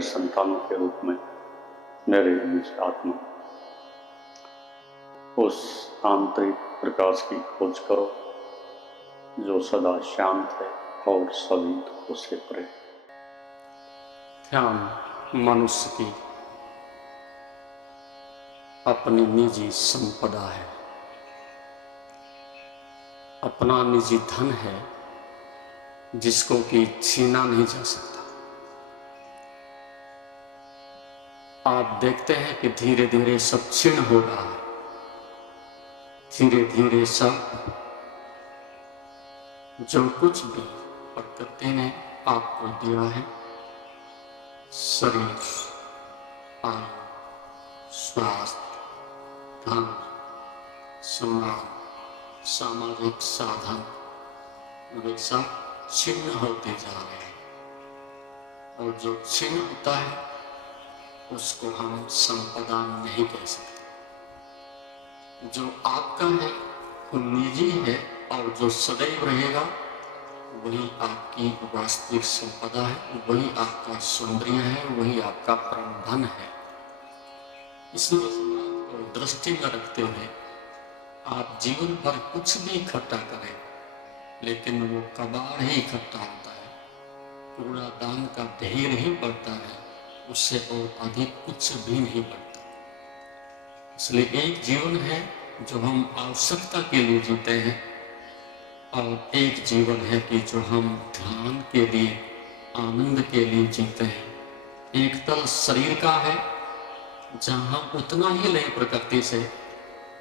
के संतानों के रूप में मेरे निज आत्मा, उस आंतरिक प्रकाश की खोज करो जो सदा शांत है और सभी दुखों से परे। ध्यान मनुष्य की अपनी निजी संपदा है, अपना निजी धन है जिसको कि छीना नहीं जा सकता। आप देखते हैं कि धीरे धीरे सब क्षीण हो रहा है, धीरे धीरे सब जो कुछ भी प्रकृति ने आपको दिया है, शरीर, आयु, स्वास्थ्य, धन, सम्मान, सामाजिक साधन, वे सब छिन्न होते जा रहे हैं। और जो छिन्न होता है उसको हम संपदा नहीं कह सकते। जो आपका है वो निजी है, और जो सदैव रहेगा वही आपकी वास्तविक संपदा है, वही आपका सौंदर्य है, वही आपका परम धन है। इसलिए इस बात को दृष्टि में रखते हुए आप जीवन भर कुछ भी इकट्ठा करें, लेकिन वो कबाड़ ही इकट्ठा होता है, कूड़ा दान का ढेर ही बढ़ता है, उससे और अधिक कुछ भी नहीं बढ़ता। इसलिए एक जीवन है जो हम आवश्यकता के लिए जीते हैं, और एक जीवन है कि जो हम ध्यान के लिए, आनंद के लिए जीते हैं। एक तल शरीर का है जहाँ हम उतना ही लें प्रकृति से,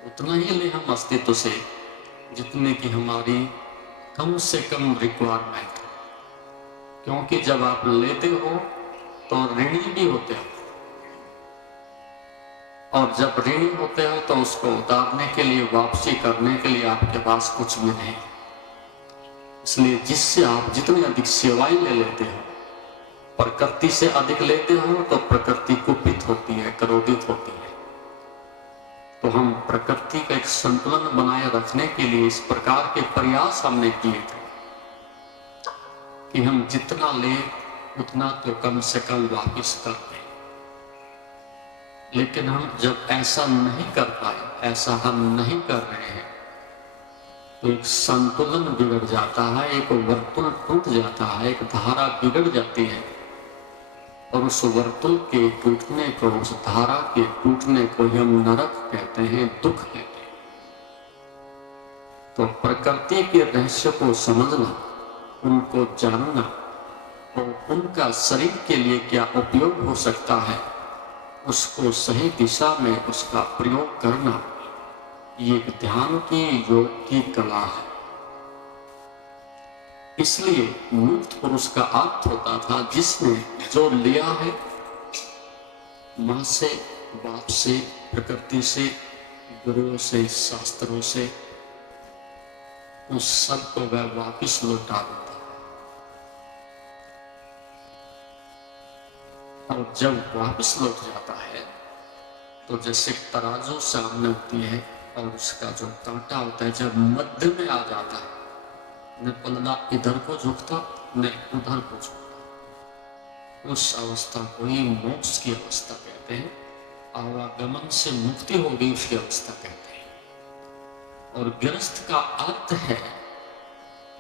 उतना ही लें हम अस्तित्व से जितने की हमारी कम से कम रिक्वायरमेंट है। क्योंकि जब आप लेते हो तो ऋणी भी होते हो, और जब ऋणी होते हो तो उसको उतारने के लिए, वापसी करने के लिए आपके पास कुछ भी नहीं। इसलिए जिससे आप जितनी अधिक सेवाएं ले लेते हो, प्रकृति से अधिक लेते हो, तो प्रकृति कुपित होती है, क्रोधित होती है। तो हम प्रकृति का एक संतुलन बनाए रखने के लिए इस प्रकार के प्रयास हमने किए थे कि हम जितना ले उतना तो कम से कम वापस कर दें। लेकिन हम जब ऐसा नहीं कर पाए, ऐसा हम नहीं कर रहे हैं, तो एक संतुलन बिगड़ जाता है, एक वर्तुल टूट जाता है, एक धारा बिगड़ जाती है, और उस वर्तुल के टूटने को, उस धारा के टूटने को हम नरक कहते हैं, दुख कहते हैं। तो प्रकृति के रहस्य को समझना, उनको जानना और उनका शरीर के लिए क्या उपयोग हो सकता है, उसको सही दिशा में उसका प्रयोग करना, ये एक ध्यान की, योग की कला है। इसलिए मुक्त पुरुष का अर्थ होता था जिसने जो लिया है माँ से, बाप से, प्रकृति से, गुरुओं से, शास्त्रों से, उस सब को वह वापिस लौटा देता। और जब वापिस लौट जाता है तो जैसे तराजू सामने होती है और उसका जो कांटा होता है जब मध्य में आ जाता है, न पलड़ा इधर को झुकता न उधर को झुकता, उस अवस्था को ही मोक्ष की अवस्था कहते हैं। आवागमन से मुक्ति हो गई उसकी अवस्था कहते हैं। और गृहस्थ का अर्थ है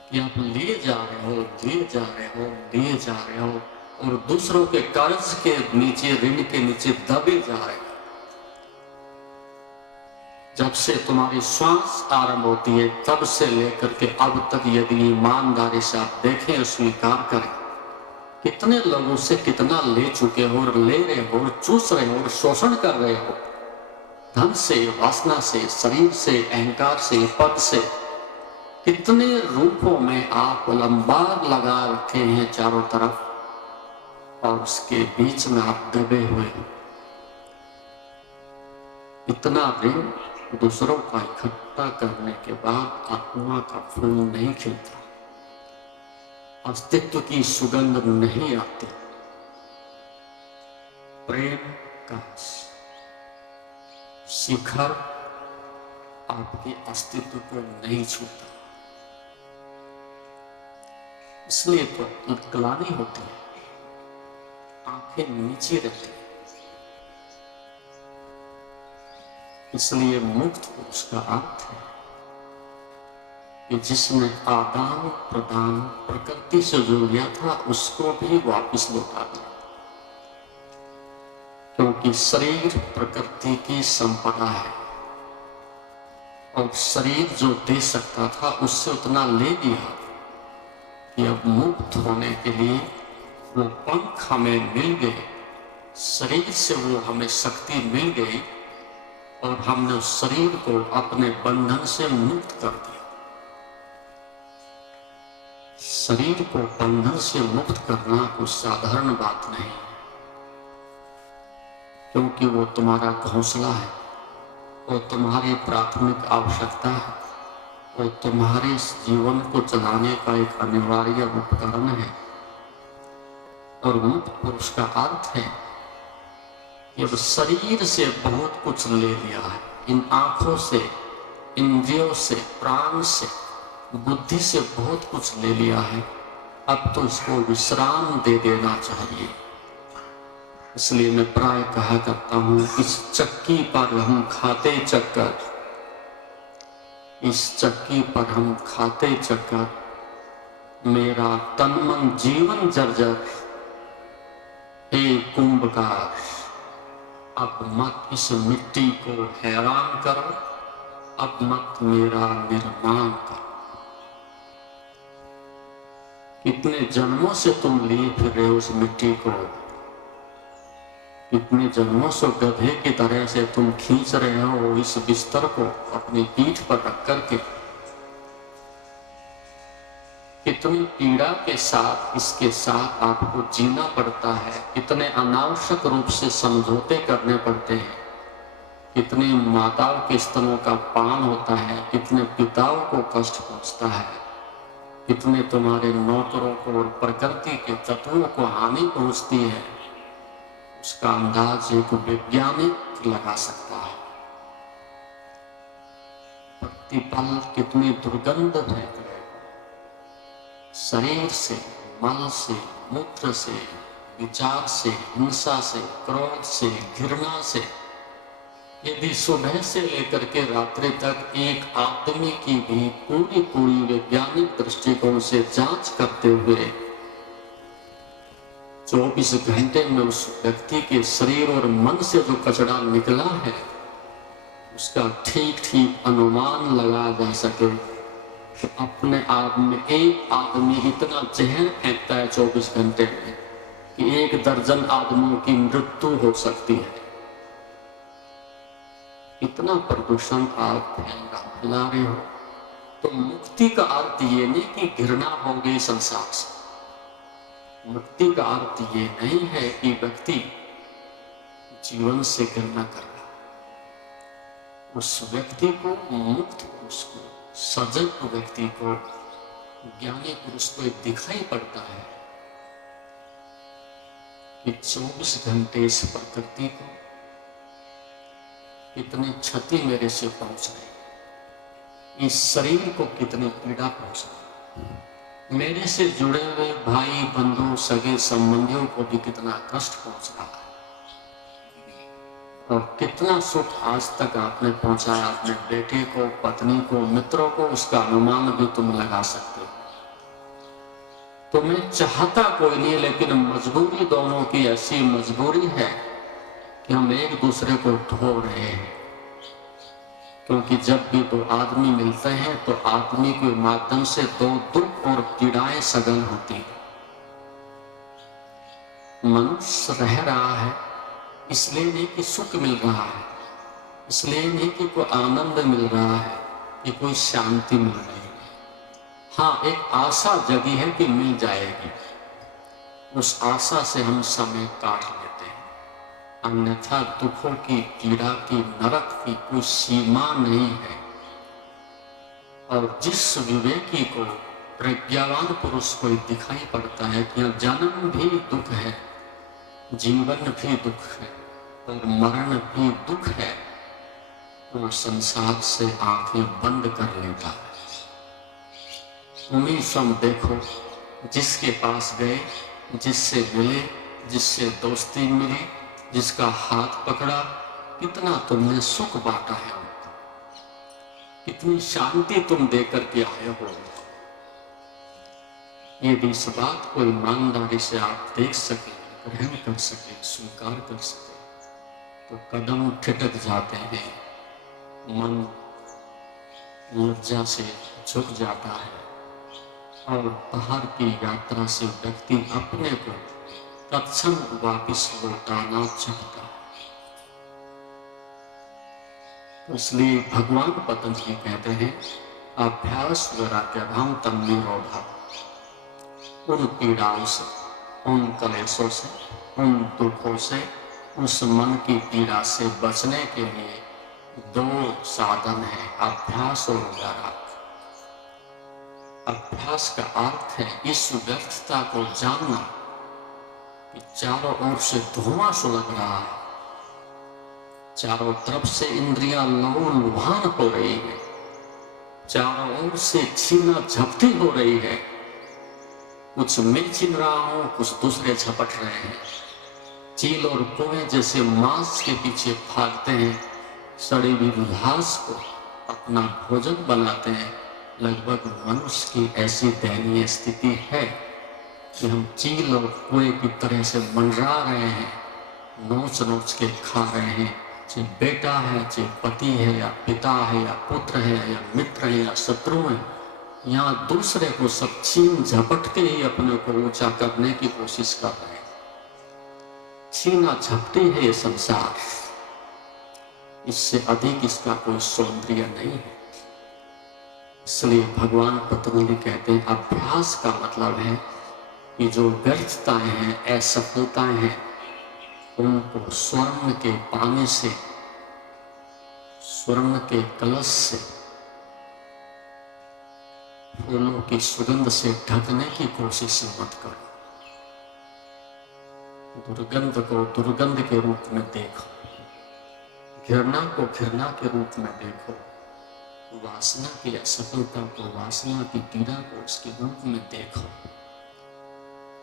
कि आप लिए जा रहे हो, लिए जा रहे हो, लिए जा रहे हो, और दूसरों के कर्ज के नीचे, ऋण के नीचे दबे जा रहे हो। जब से तुम्हारी श्वास आरंभ होती है तब से लेकर के अब तक यदि ईमानदारी से आप देखें, स्वीकार करें, कितने लोगों से कितना ले चुके हो, और ले रहे हो, और चूस रहे हो, और शोषण कर रहे हो, धन से, वासना से, शरीर से, अहंकार से, पद से, कितने रूपों में आप लंबार लगा रखे हैं चारों तरफ, और उसके बीच में आप दबे हुए हो। इतना ऋण दूसरों का इकट्ठा करने के बाद आत्मा का फूल नहीं खिलता, अस्तित्व की सुगंध नहीं आती, प्रेम का शिखर आपके अस्तित्व को नहीं छूता। इसलिए तो ग्लानि होती है, आंखें नीचे रहती हैं। इसलिए मुक्त पुरुष का अर्थ है कि जिसने आदान प्रदान प्रकृति से जो लिया था उसको भी वापस लौटा दिया, क्योंकि शरीर प्रकृति की संपदा है और शरीर जो दे सकता था उससे उतना ले लिया कि अब मुक्त होने के लिए वो पंख हमें मिल गए, शरीर से वो हमें शक्ति मिल गई और हमने उस शरीर को अपने बंधन से मुक्त कर दिया। शरीर को बंधन से मुक्त करना कोई साधारण बात नहीं है, क्योंकि वो तुम्हारा घोंसला है, वो तुम्हारी प्राथमिक आवश्यकता है, वो तुम्हारे जीवन को चलाने का एक अनिवार्य उपकरण है। और मुक्त पुरुष का अर्थ है कि अब शरीर से बहुत कुछ ले लिया है, इन आंखों से, इंद्रियों से, प्राण से, बुद्धि से बहुत कुछ ले लिया है, अब तो इसको विश्राम दे देना चाहिए। इसलिए मैं प्राय कहा करता हूं, इस चक्की पर हम खाते चक्कर, इस चक्की पर हम खाते चक्कर, मेरा तन मन जीवन जर्जर, हे कुंभकार, अब मत इस मिट्टी को हैरान करो, अब मत मेरा निर्माण करो। कितने जन्मों से तुम लिए फिर रहे हो उस मिट्टी को, कितने जन्मों से गधे की तरह से तुम खींच रहे हो इस बिस्तर को अपनी पीठ पर रख करके। कितनी पीड़ा के साथ इसके साथ आपको जीना पड़ता है, कितने अनावश्यक रूप से समझौते करने पड़ते हैं, कितने माताओं के स्तनों का पान होता है, कितने पिताओं को कष्ट पहुंचता है, कितने तुम्हारे नौकरों को और प्रकृति के तत्वों को हानि पहुंचती है, उसका अंदाज एक वैज्ञानिक लगा सकता है। प्रतिपल कितनी दुर्गंध है शरीर से, मल से, मूत्र से, विचार से, हिंसा से, क्रोध से, घृणा से। यदि सुबह से लेकर के रात्रि तक एक आदमी की भी पूरी पूरी वैज्ञानिक दृष्टिकोण से जांच करते हुए 24 घंटे में उस व्यक्ति के शरीर और मन से जो कचरा निकला है उसका ठीक ठीक अनुमान लगाया जा सके, तो अपने आप में एक आदमी इतना जहर फेंकता है 24 घंटे में कि 1 दर्जन आदमियों की मृत्यु हो सकती है। इतना प्रदूषण आप फैला रहे हो। तो मुक्ति का अर्थ ये नहीं कि घृणा हो गई संसार से, मुक्ति का अर्थ ये नहीं है कि व्यक्ति जीवन से घृणा कर रहा, उस व्यक्ति को, मुक्त पुरुष को, सजग व्यक्ति को, ज्ञानी पुरुष को दिखाई पड़ता है कि 24 घंटे इस प्रकृति को कितनी क्षति मेरे से पहुंच रही, इस शरीर को कितनी पीड़ा पहुंच रही, मेरे से जुड़े हुए भाई बंधु सगे संबंधियों को भी कितना कष्ट पहुंच रहा है, और कितना सुख आज तक आपने पहुंचाया अपने बेटे को, पत्नी को, मित्रों को, उसका अनुमान भी तुम लगा सकते हो। तुम्हें चाहता कोई नहीं, लेकिन मजबूरी दोनों की ऐसी मजबूरी है कि हम एक दूसरे को ढो रहे हैं, क्योंकि जब भी 2 आदमी मिलते हैं तो आदमी के माध्यम से 2 दुख और पीड़ाएं सघन होती है। मनुष्य रह रहा है इसलिए नहीं कि सुख मिल रहा है, इसलिए नहीं कि कोई आनंद मिल रहा है, कि कोई शांति मिल रही है। हाँ, एक आशा जगी है कि मिल जाएगी, उस आशा से हम समय काट लेते हैं, अन्यथा दुखों की, पीड़ा की, नरक की कोई सीमा नहीं है। और जिस विवेकी को, प्रज्ञावान पुरुष को दिखाई पड़ता है कि जन्म भी दुख है, जीवन भी दुख है और मरण भी दुख है, वो संसार से आंखें बंद कर लेता है। उम्मीद सम देखो, जिसके पास गए, जिससे मिले, जिससे दोस्ती मिली, जिसका हाथ पकड़ा, कितना तुमने सुख बांटा है उनको, कितनी शांति तुम दे करके आए हो। यदि इस बात को ईमानदारी से आप देख सके, ग्रहण कर सके, स्वीकार कर सके, तो कदम ठिठक जाते हैं, मन लज्जा से झुक जाता है और बाहर की यात्रा से व्यक्ति अपने को तत्क्षण वापिस लौटाना चाहता है। तो इसलिए भगवान पतंजलि कहते हैं, अभ्यास वैराग्यभाम तम निरोधा, उन पीड़ाओं से, उन कलेशों से, उन दुखों से, उस मन की पीड़ा से बचने के लिए दो साधन है, अभ्यास और वैराग्य। अभ्यास का अर्थ है इस व्यर्थता को जानना कि चारों ओर से धुआं सुलग रहा है, चारों तरफ से इंद्रियां लहूलुहान हो रही है, चारों ओर से छीना झपटी हो रही है, कुछ मैं छीन रहा हूं, कुछ दूसरे झपट रहे हैं। चील और कौवे जैसे मांस के पीछे भागते हैं, सड़ी हुई घास को अपना भोजन बनाते हैं। लगभग मनुष्य की ऐसी दयनीय स्थिति है कि हम चील और कौवे की तरह से मंडरा रहे हैं, नोच नोच के खा रहे हैं, चाहे बेटा है, चाहे पति है, या पिता है, या पुत्र है, या मित्र है, या शत्रु है, यहाँ दूसरे को सब छीन झपट के ही अपने को ऊंचा करने की कोशिश कर रहे हैं। छीना झपटी है ये संसार, इससे अधिक इसका कोई सौंदर्य नहीं है। इसलिए भगवान पतंजलि कहते हैं, अभ्यास का मतलब है कि जो व्यर्थताएं हैं, असफलताएं हैं, उनको स्वर्ण के पानी से, स्वर्ण के कलश से, फूलों की सुगंध से ढकने की कोशिश मत करो। दुर्गंध को दुर्गंध के रूप में देखो, घृणा को घृणा के रूप में देखो, वासना की असफलता को, वासना की पीड़ा को उसके रूप में देखो।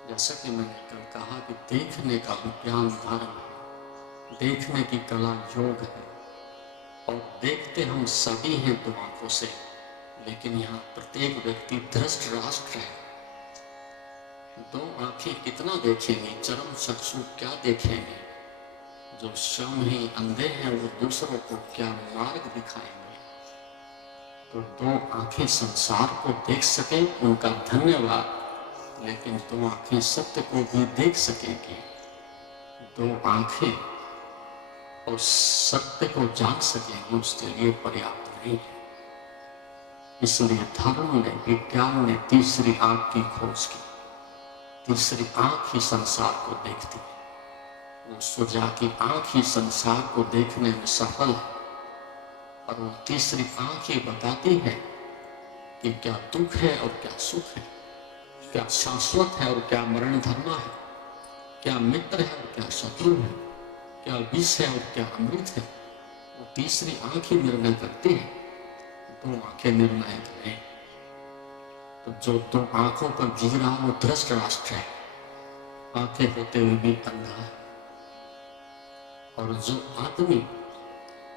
जैसा कि मैंने कल कहा कि देखने का विज्ञान धर्म है, देखने की कला योग है, और देखते हम सभी हैं दो आंखों से, लेकिन यहाँ प्रत्येक व्यक्ति दृष्ट राष्ट्र है। दो आंखें कितना देखेंगे, चरम चक्षु क्या देखेंगे, जो स्वयं ही अंधे हैं वो दूसरों को क्या मार्ग दिखाएंगे। तो दो आंखें संसार को देख सके उनका धन्यवाद, लेकिन दो आंखें सत्य को भी देख सकेंगी। दो आंखें और सत्य को जान सकेंगे, उसके लिए पर्याप्त नहीं है। इसलिए धर्म ने, विज्ञान ने तीसरी आंख की खोज की। तीसरी आंख ही संसार को देखती है। वो सुजा की आंख ही संसार को देखने में सफल है, और वो तीसरी आंख ही बताती है कि क्या दुख है और क्या सुख है, क्या शाश्वत है और क्या मरण धर्म है, क्या मित्र है और क्या शत्रु है, क्या विष है और क्या अमृत है। वो तीसरी आंख ही निर्णय करती है, दो आंखें निर्णायक नहीं। तो जो दो आंखों पर जी रहा वो दृष्ट राष्ट्र है, आंखें होते हुए भी अंधा है। और जो आदमी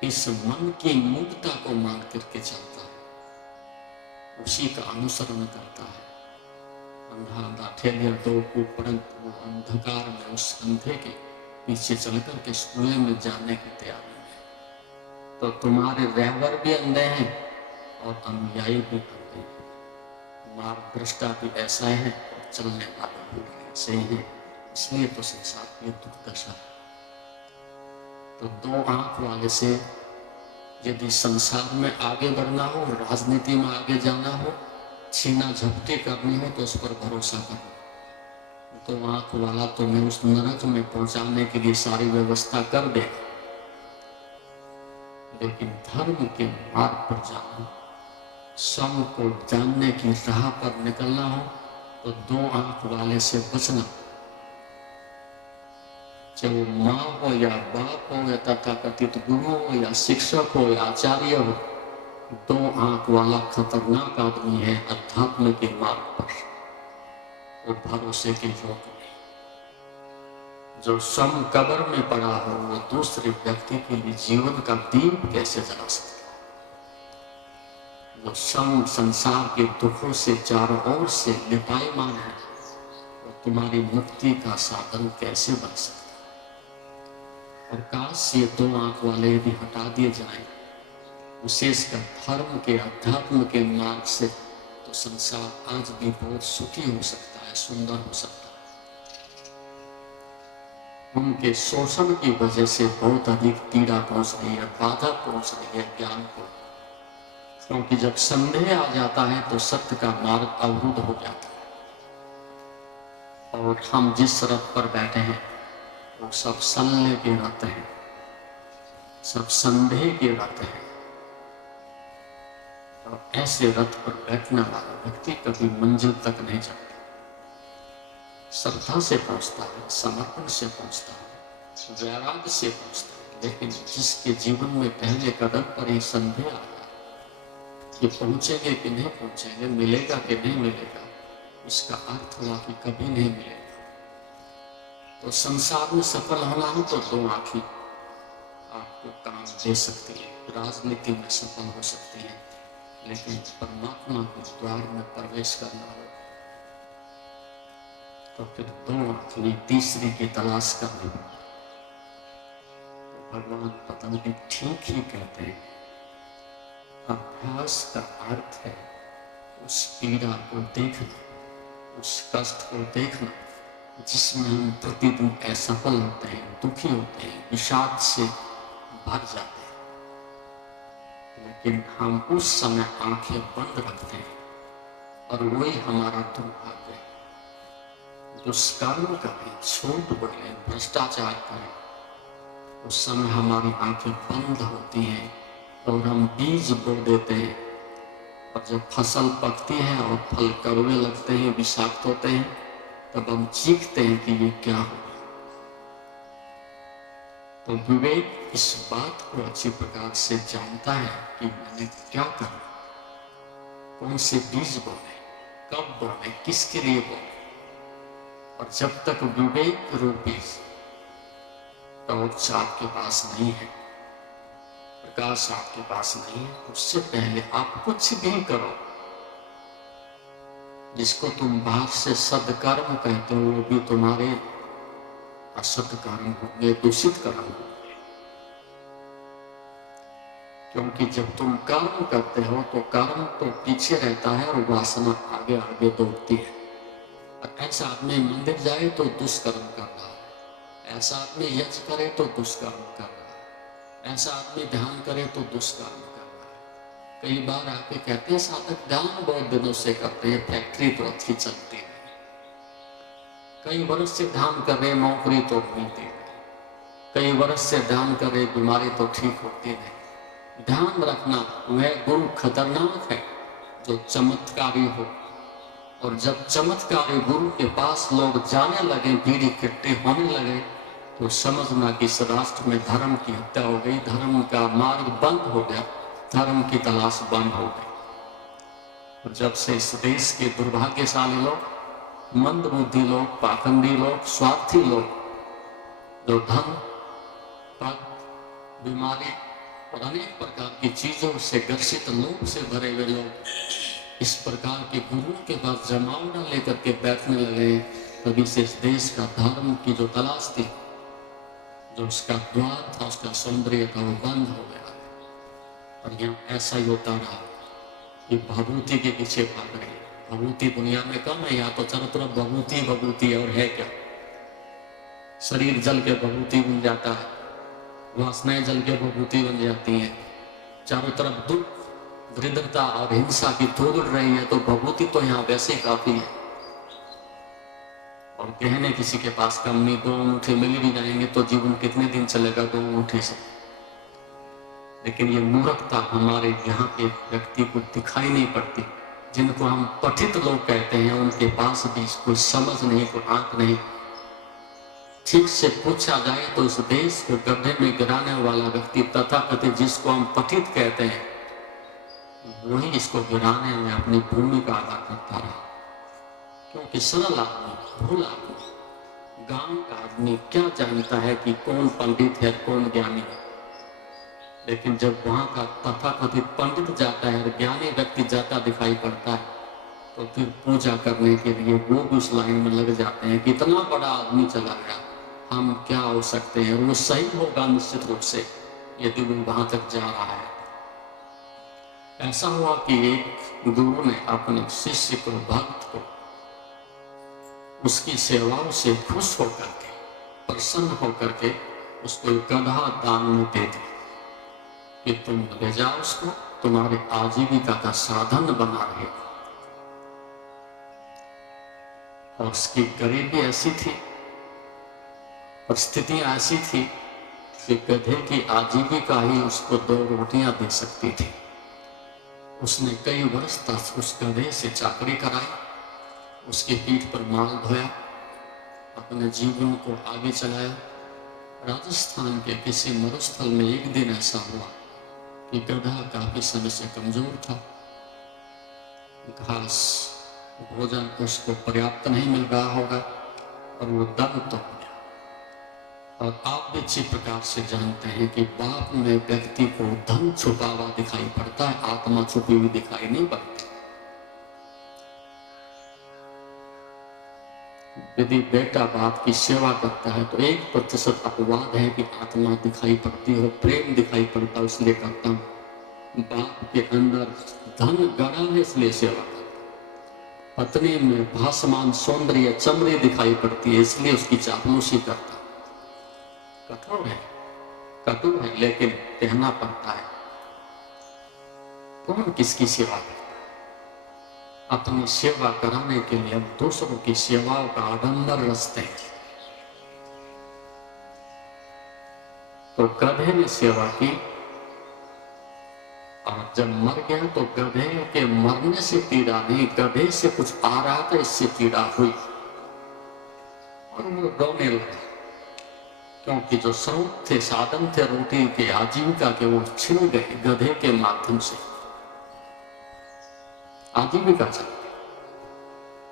इस मन की मूर्खता को मान करके चलता है, उसी का अनुसरण करता है। अंधा अंधा ठेलिया दो को, परंतु वो अंधकार में उस अंधे के पीछे चलकर के कुएं में जाने की तैयारी है। तो तुम्हारे रहबर भी अंधे हैं और अनुयायी भी अंधे हैं, मार्गदृष्टा भी ऐसा है और चलने वाले भी ऐसे ही हैं। इसलिए तो संसार की दुर्दशा है। तो दो आंख वाले से यदि संसार में आगे बढ़ना हो, राजनीति में आगे जाना हो, छीना झपटी करनी हो, तो उस पर भरोसा करो। तो आंख वाला तुम्हें उस नरक में पहुंचाने के लिए सारी व्यवस्था कर दे, लेकिन धर्म के मार्ग पर जाना, सम को जानने की राह पर निकलना हो, तो दो आंख वाले से बचना। चाहे वो माँ हो या बाप हो या तथाकथित गुरु हो या शिक्षक हो या आचार्य हो, दो आंख वाला खतरनाक आदमी है अध्यात्म के मार्ग पर, वो भरोसे के योग्य नहीं। जो स्वयं कब्र में पड़ा हो वो दूसरे व्यक्ति के लिए जीवन का दीप कैसे जला सकता है? जो स्वयं संसार के दुखों से चारों ओर से लिपायमान है वो तुम्हारी मुक्ति का साधन कैसे बन सकता है? और काश ये दो आंख वाले भी हटा दिए जाएं, विशेषकर धर्म के अध्यात्म के मार्ग से, तो संसार आज भी बहुत सुखी हो सकता है, सुंदर हो सकता है। उनके शोषण की वजह से बहुत अधिक पीड़ा पहुंच रही है, बाधा पहुंच रही है ज्ञान को, क्योंकि जब संदेह आ जाता है तो सत्य का मार्ग अवरुद्ध हो जाता है। और हम जिस रथ पर बैठे हैं वो सब संदेह के रथ हैं, सब संदेह के रथ हैं। और ऐसे रथ पर बैठने वाला व्यक्ति कभी मंजिल तक नहीं जाता, श्रद्धा से पहुंचता है, समर्पण से पहुंचता है, वैराग्य से पहुंचता है। लेकिन जिसके जीवन में पहले कदम पर ही संदेह आ गया कि पहुंचेंगे कि नहीं पहुंचेंगे, मिलेगा कि नहीं मिलेगा, इसका अर्थ हुआ कि कभी नहीं मिलेगा। तो संसार में सफल होना हो तो दो आंखें आपको काम दे सकती है, राजनीति में सफल हो सकती है, लेकिन परमात्मा के द्वार में प्रवेश करना हो तो फिर दो आंखें तीसरी की तलाश करनी हो। तो भगवान पतंजलि ठीक ही कहते हैं, अभ्यास का अर्थ है उस पीड़ा को देखना, उस कष्ट को देखना जिसमें हम प्रतिदिन असफल होते हैं, दुखी होते हैं, विषाद से भर जाते हैं। लेकिन हम उस समय आंखें बंद रखते हैं और वही हमारा दुर्भाग्य है। दुष्कर्म करें, झूठ बोलें, भ्रष्टाचार करें, उस समय हमारी आंखें बंद होती हैं और हम बीज बो देते हैं। और जब फसल पकती है और फल कड़वे लगते हैं, विषाक्त होते हैं, तब हम चीखते हैं कि ये क्या हो गया। तो विवेक इस बात को अच्छी प्रकार से जानता है कि मैंने क्या करना, कौन से बीज बोले, कब बोले, किसके लिए बोले। और जब तक विवेक रूपी टॉर्च आपके पास नहीं है, प्रकाश आपके पास नहीं है, उससे पहले आप कुछ भी करो जिसको तुम बाहर से सद्कर्म कहते हो, वो भी तुम्हारे असत कर्म होंगे, दूषित कर्म होंगे। क्योंकि जब तुम कर्म करते हो तो कर्म तो पीछे रहता है और वासना आगे आगे दौड़ती है। और ऐसा आदमी मंदिर जाए तो दुष्कर्म कर रहा है, ऐसा आदमी यज्ञ करे तो दुष्कर्म कर रहा है, ऐसा आदमी ध्यान करे तो दुष्कर्म कर रहा है। कई बार आके कहते हैं साधक ध्यान बहुत दिनों से करते हैं, फैक्ट्री तो अच्छी चलती है, कई वर्ष से ध्यान कर रहे, नौकरी तो मिलती है, कई वर्ष से ध्यान कर रहे, बीमारी तो ठीक होती नहीं। ध्यान रखना वह गुरु खतरनाक है जो चमत्कारी हो। और जब चमत्कारी गुरु के पास लोग जाने लगे, भीड़ इकट्ठे होने लगे, तो समझना कि इस राष्ट्र में धर्म की हत्या हो गई, धर्म का मार्ग बंद हो गया, धर्म की तलाश बंद हो गई। और जब से इस देश के दुर्भाग्यशाली लोग, मंदबुद्धि लोग, पाखंडी लोग, स्वार्थी लोग, जो धन, पद, बीमारी और अनेक प्रकार की चीजों से ग्रसित लोग से भरे हुए लोग इस प्रकार के गुरुओं के पास जमावड़ा लेकर के बैठने लगे, तभी से इस देश का धर्म की जो तलाश थी, जो उसका द्वार था, उसका सौंदर्य था, वो बंद हो गया। और यहाँ ऐसा ही होता रहा कि भभूति के पीछे भाग रहे। भभूति दुनिया में कम है, यहाँ तो चारों तरफ भभूति भभूति है। और है क्या? शरीर जल के भभूति बन जाता है, वासनाएं जल के भभूति बन जाती हैं, चारों तरफ दुख, दरिद्रता और हिंसा की धूल उड़ रही है, तो भभूति तो यहाँ वैसे ही काफी है। और कहने किसी के पास कम नहीं, दो अंगूठे मिल भी जाएंगे तो जीवन कितने दिन चलेगा दो अंगूठे से। लेकिन ये मूर्खता हमारे यहाँ के व्यक्ति को दिखाई नहीं पड़ती। जिनको हम पठित लोग कहते हैं, उनके पास भी कोई समझ नहीं, कोई आंख नहीं। ठीक से पूछा जाए तो इस देश को गड्ढे में गिराने वाला व्यक्ति तथाकथित जिसको हम पठित कहते हैं, वही इसको गिराने में अपनी भूमिका अदा करता रहा। क्योंकि सरल आदमी, भूल आदमी, गांव का आदमी क्या जानता है कि कौन पंडित है कौन ज्ञानी है। लेकिन जब वहां का तथाकथित पंडित जाता है और ज्ञानी व्यक्ति जाता दिखाई पड़ता है तो फिर पूजा करने के लिए वो भी उस लाइन में लग जाते हैं कि इतना बड़ा आदमी चला गया, हम क्या हो सकते हैं। और वो सही होगा निश्चित रूप से यदि वो वहां तक जा रहा है। ऐसा हुआ कि एक गुरु ने अपने शिष्य को, भक्त को, उसकी सेवाओं से खुश होकर के, प्रसन्न होकर के उसको एक गधा दान में दे दी कि तुम ले जाओ उसको, तुम्हारे आजीविका का साधन बना रहेगा। और उसकी गरीबी ऐसी थी, परिस्थितियां ऐसी थी कि गधे की आजीविका ही उसको 2 रोटियां दे सकती थी। उसने कई वर्ष तक उस गधे से चाकरी कराई, उसकी पीठ पर माल ढोया, अपने जीवन को आगे चलाया। राजस्थान के किसी मरुस्थल में एक दिन ऐसा हुआ कि गधा काफी समय से कमजोर था, घास भोजन उसको पर्याप्त नहीं मिल रहा होगा और वो दम तो हो गया। और आप भी अच्छी प्रकार से जानते हैं कि बाप में व्यक्ति को धन छुपा हुआ दिखाई पड़ता है, आत्मा छुपी हुई दिखाई नहीं पड़ती। यदि बेटा बाप की सेवा करता है तो 1% अपवाद है कि आत्मा दिखाई पड़ती है और प्रेम दिखाई पड़ता है, इसलिए करता हूं। बाप के अंदर धन गड़ा है इसलिए सेवा करता, पत्नी में भासमान सौंदर्य चमड़ी दिखाई पड़ती है इसलिए उसकी चापलूसी करता। कठोर है, कटु है, लेकिन कहना पड़ता है। कौन किसकी सेवा करता है? अपनी सेवा कराने के लिए हम दूसरों की सेवाओं का आडंबर रचते हैं। तो गधे ने सेवा की और जब मर गया तो गधे के मरने से पीड़ा नहीं, गधे से कुछ आ रहा था इससे पीड़ा हुई और वो रोने लगा, क्योंकि जो स्रोत थे, साधन थे रोटी के, आजीविका के, वो छिन गए गधे के माध्यम से। आजीविका चल गई।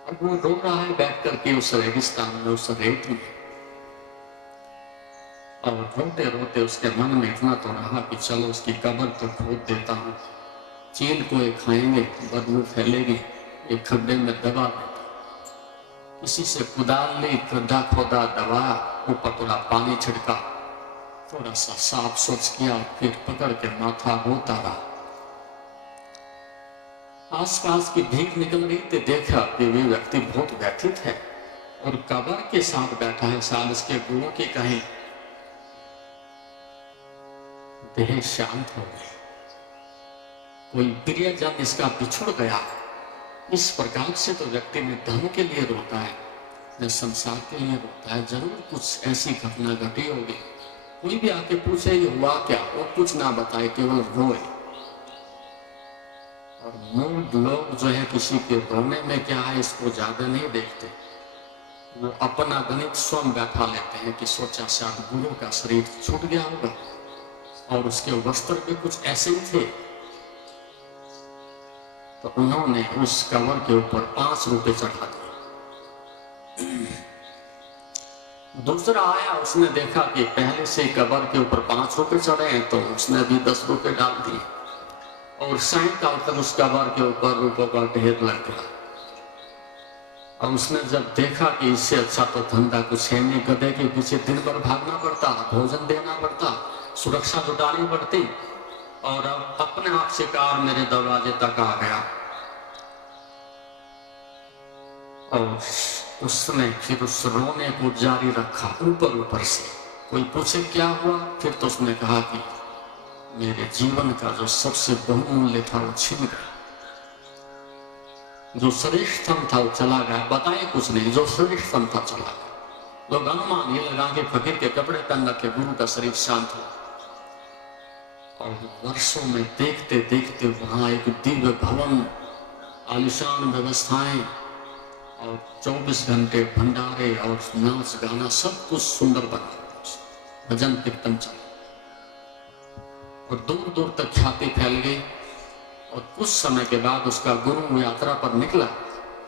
अब वो रो रहा है बैठ करके उस रेगिस्तान में, उस रेत में, और रोते रोते उसके मन में इतना तो रहा कि चलो उसकी कब्र तो खोद देता हूँ, चील को ये खाएंगे, बदबू फैलेगी, एक खड्डे में दबा देता। किसी से कुदाल ली, गड्ढा खोदा, दबाया, ऊपर थोड़ा पानी छिड़का, थोड़ा सा साफ स्वच्छ किया, फिर पकड़ के माथा होता रहा। आसपास की भीड़ निकल रही थी, देखा कि वे व्यक्ति बहुत व्यथित है और कब्र के साथ बैठा है। साल इसके गुरु की कहीं देह शांत हो गई, कोई प्रियजन इसका बिछुड़ गया। इस प्रकार से तो व्यक्ति ने धन के लिए रोता है, न संसार के लिए रोता है। जरूर कुछ ऐसी घटना घटी होगी। कोई भी आके पूछे ये हुआ क्या, वो कुछ ना बताए, केवल रोए। और मूड लोग जो है किसी के रोने में क्या है इसको ज्यादा नहीं देखते, वो अपना गणित स्वयं बैठा लेते हैं कि सोचा शायद गुरु का शरीर छूट गया होगा और उसके वस्त्र भी कुछ ऐसे ही थे, तो उन्होंने उस कवर के ऊपर 5 रुपए चढ़ा दिए। दूसरा आया, उसने देखा कि पहले से कवर के ऊपर 5 रुपए चढ़े हैं, तो उसने भी 10 रुपए डाल दिए और सायंकाल तक उस कवर के ऊपर रुपयों का ढेर लग गया। और उसने जब देखा कि इससे अच्छा तो धंधा कुछ है नहीं, गधे के पीछे दिन भर भागना पड़ता, भोजन देना पड़ता, सुरक्षा जुटानी पड़ती, और अब अपने आप शिकार मेरे दरवाजे तक आ गया। और उसने फिर उस रोने को जारी रखा ऊपर ऊपर से। कोई पूछे क्या हुआ, फिर तो उसने कहा कि मेरे जीवन का जो सबसे बहुमूल्य था वो छिन गया, जो श्रेष्ठतम था वो चला गया। बताए कुछ नहीं, जो श्रेष्ठतम था चला गया। लोग अनुमान ये लगा के फकीर के कपड़े पहन रखे, गुरु का शरीर शांत हुआ। और वर्षों में देखते देखते वहां एक दिव्य भवन, आलिशान व्यवस्थाएं और 24 घंटे भंडारे और नाच गाना, सब कुछ सुंदर बना, भजन कीर्तन चला और दूर दूर तक ख्याति फैल गई। और कुछ समय के बाद उसका गुरु यात्रा पर निकला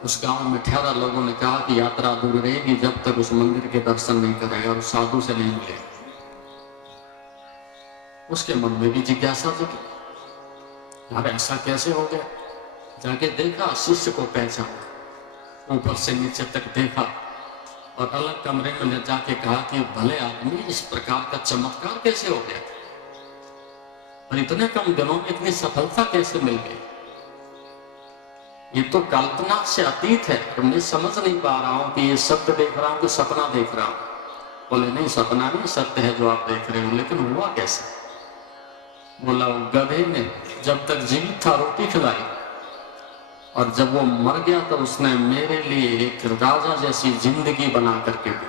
उस गांव में ठहरा। लोगों ने कहा कि यात्रा दूर रहेगी जब तक उस मंदिर के दर्शन नहीं करेगा और साधु से नहीं मिलेगा। उसके मन में भी जिज्ञासा जगी, यार ऐसा कैसे हो गया। जाके देखा, शिष्य को पहचाना, ऊपर से नीचे तक देखा और अलग कमरे में ले जाके कहा कि भले आदमी, इस प्रकार का चमत्कार कैसे हो गया और इतने कम दिनों में इतनी सफलता कैसे मिल गई। ये तो कल्पना से अतीत है और मैं समझ नहीं पा रहा हूं कि ये सत्य देख रहा हूं कि सपना देख रहा हूं। बोले नहीं, सपना नहीं, सत्य है जो आप देख रहे हो। लेकिन हुआ कैसे? बोला वो गधे ने जब तक जीवित था रोटी खिलाई और जब वो मर गया तो उसने मेरे लिए एक राजा जैसी जिंदगी बना करके दी।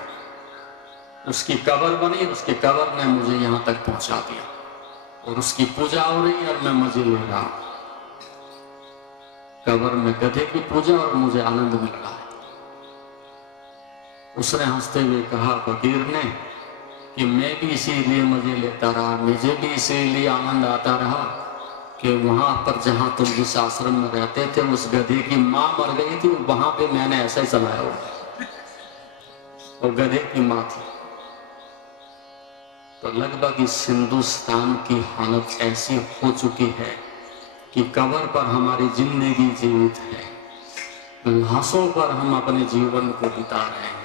उसकी कब्र बनी, उसकी कब्र ने मुझे यहां तक पहुंचा दिया और उसकी पूजा हो रही है और मैं मजे ले रहा हूं। कब्र में गधे की पूजा और मुझे आनंद मिल रहा है। उसने हंसते हुए कहा फकीर ने कि मैं भी इसीलिए मजे लेता रहा, मुझे भी इसीलिए आनंद आता रहा कि वहां पर जहां तुम जिस आश्रम में रहते थे उस गधे की मां मर गई थी, वहां पे मैंने ऐसा ही चलाया हुआ और गधे की मां थी। तो लगभग इस हिंदुस्तान की हालत ऐसी हो चुकी है कि कब्र पर हमारी जिंदगी जीवित है, लाशों पर हम अपने जीवन को बिता रहे हैं।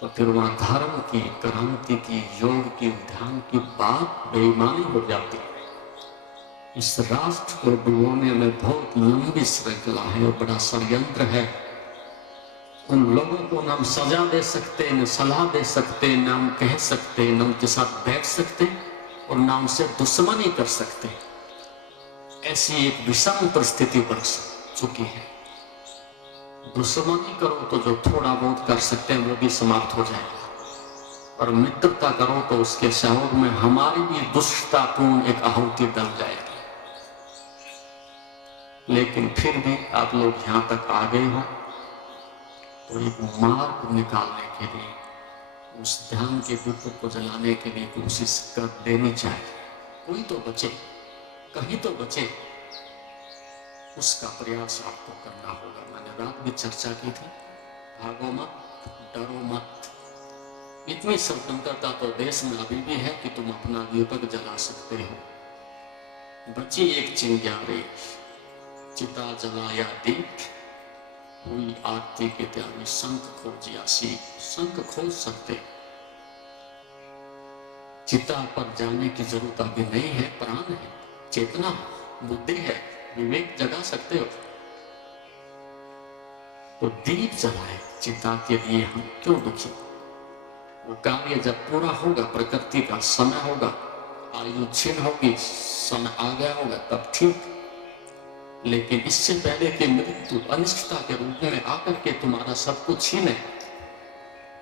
तो फिर वहां धर्म की, क्रांति की, योग की, ध्यान की बात बेईमानी हो जाती है। इस राष्ट्र को डुबोने में बहुत लंबी श्रृंखला है और बड़ा षड्यंत्र है। उन लोगों को न हम सजा दे सकते, न सलाह दे सकते, न हम कह सकते, न उनके साथ बैठ सकते और न उनसे दुश्मनी कर सकते। ऐसी एक विषम परिस्थिति बन चुकी है। दुश्मनी करो तो जो थोड़ा बहुत कर सकते हैं वो भी समाप्त हो जाएगा और मित्रता करो तो उसके सहयोग में हमारी भी दुष्टतापूर्ण एक आहुति डल जाएगी। लेकिन फिर भी आप लोग यहां तक आ गए हो तो एक मार्ग निकालने के लिए, उस ध्यान के दीपक को जलाने के लिए कोशिश कर देनी चाहिए। कोई तो बचे, कहीं तो बचे, उसका प्रयास आपको करना होगा। मैंने रात में चर्चा की थी, भागो मत, डरो मत। इतनी स्वतंत्रता तो देश में अभी भी है कि तुम अपना दीपक जला सकते हो। बची एक चिंगारी, चिता जलाया दीप, हुई आरती के त्यागी, शंख खोजिया सीख। शंख खोज सकते, चिता पर जाने की जरूरत अभी नहीं है। प्राण है, चेतना, बुद्धि है, विवेक जगा सकते हो तो दीप जलाए। चिता के लिए हम क्यों दुखी? वो कार्य जब पूरा होगा, प्रकृति का समय होगा, आयु क्षीण होगी, समय आ गया होगा तब ठीक। लेकिन इससे पहले कि मृत्यु अनिष्टता के रूप में आकर के तुम्हारा सब कुछ छीने,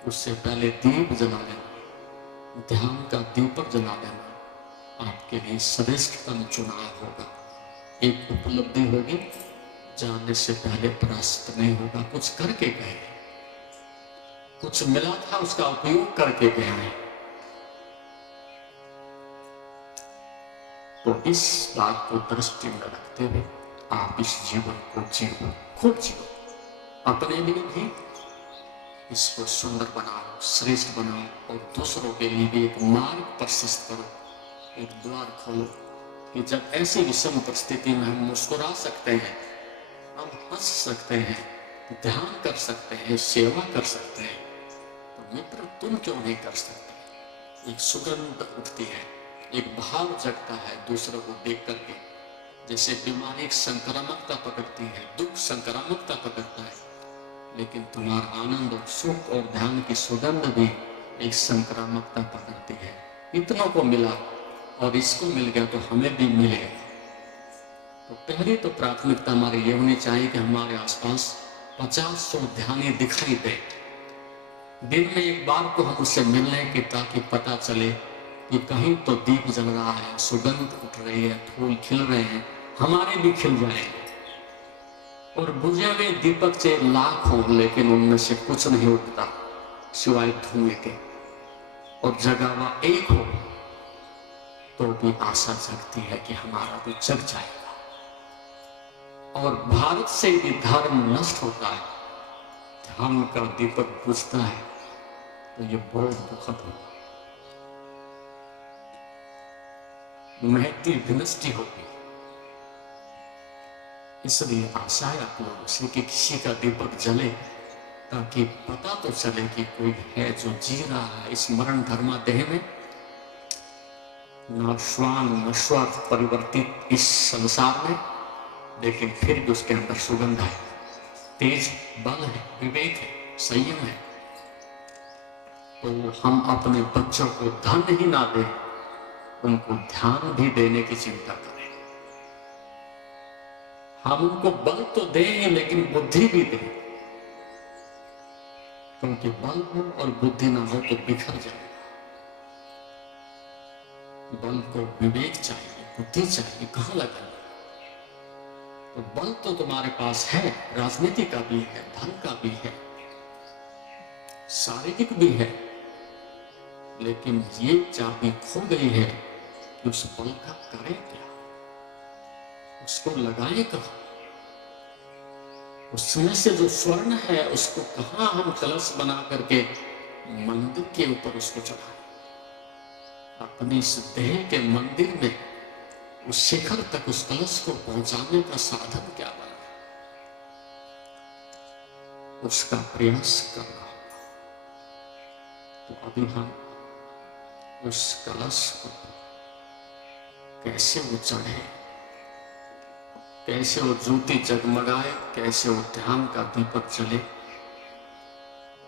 उससे पहले दीप जला लेना, ध्यान का दीपक जला लेना आपके लिए श्रेष्ठतम चुनाव होगा। एक उपलब्धि होगी, जाने से पहले परास्त नहीं होगा। कुछ करके गए, कुछ मिला था उसका उपयोग करके गए हैं। तो इस बात को दृष्टि में रखते हुए आप इस जीवन को जियो, खूब जियो। अपने लिए भी इसको सुंदर बनाओ, श्रेष्ठ बनाओ और दूसरों के लिए भी एक मार्ग प्रशस्त करो, एक द्वार खोलो कि जब ऐसी विषम परिस्थिति में हम मुस्कुरा सकते हैं, हम हंस सकते हैं, ध्यान कर सकते हैं, सेवा कर सकते हैं, तो मित्र तुम क्यों नहीं कर सकते? एक सुगंध उठती है, एक भाव जगता है दूसरों को देख करके। जैसे बीमारी एक संक्रामकता पकड़ती है, दुख संक्रामकता पकड़ता है, लेकिन तुम्हारा आनंद और सुख और ध्यान की सुगंध भी एक संक्रामकता पकड़ती है। इतनों को मिला और इसको मिल गया तो हमें भी मिलेगा। तो पहली तो प्राथमिकता हमारी ये होनी चाहिए कि हमारे आसपास 50-100 ध्यानी दिखाई दे। दिन में एक बार तो हम उससे मिल लें कि ताकि पता चले कि कहीं तो दीप जल रहा है, सुगंध उठ रही है, फूल खिल रहे हैं, हमारे भी खिल जाए। और बुझे हुए दीपक से लाख हो लेकिन उनमें से कुछ नहीं उठता सिवाय धुएं के, और जगा हुआ एक हो तो भी आशा जगती है कि हमारा भी जग जाएगा। और भारत से यदि धर्म नष्ट होता है, धर्म का दीपक बुझता है, तो ये बहुत दुखद होगा। महती विनष्टि होगी। इसलिए आशा है आप लोगों से कि किसी का दीपक जले, ताकि पता तो चले कि कोई है जो जी रहा है इस मरण धर्मा देह में, नाशवान नश्वर परिवर्तित इस संसार में, लेकिन फिर भी उसके अंदर सुगंध है, तेज बल है, विवेक है, संयम है। तो हम अपने बच्चों को धन ही ना दें, उनको ध्यान भी देने की चिंता करें। हम उनको बल तो दें लेकिन बुद्धि भी दें, क्योंकि बल हो और बुद्धि ना हो तो बिखर जाए। बल को विवेक चाहिए, बुद्धि चाहिए, कहां लगाए? तो बल तो तुम्हारे पास है, राजनीति का भी है, धन का भी है, शारीरिक भी है, लेकिन ये चाबी खो गई है कि उस बल का करें क्या, उसको लगाए कहां? उसमें से जो स्वर्ण है उसको कहां हम कलश बना करके मंदिर के ऊपर उसको चढ़ाएं? अपनी इस देह के मंदिर में उस शिखर तक उस कलश को पहुंचाने का साधन क्या बना, उसका प्रयास करना। तो अभी हम उस कलश को कैसे वो चढ़े, कैसे वो ज्योति जगमगाए, कैसे वो ध्यान का दीपक जले,